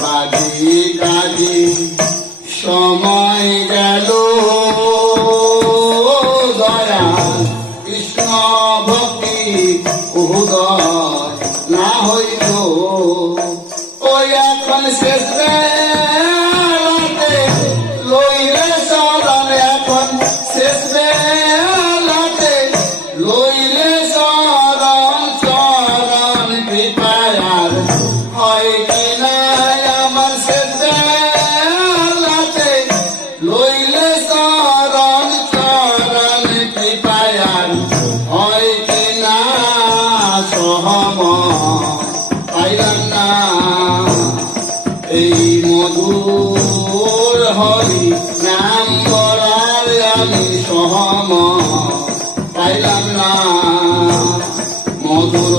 বাজি কাজে সময় গেল দয়া কৃষ্ণ ভক্তি উদয় না হইল। ওই এখন শেষ বেলাতে লইলে শরণ, এখন শেষ বেলাতে লইলে শরণ, চরণ কৃপায়ার হয় কিনা আমার শেষ বেলাতে লইলে শরণ, চরণ কৃপায়ার হয় কিনা সহম পাইলাম না। এই মধুর হরি নাম বলার আমি সহম পাইলাম না। মধুর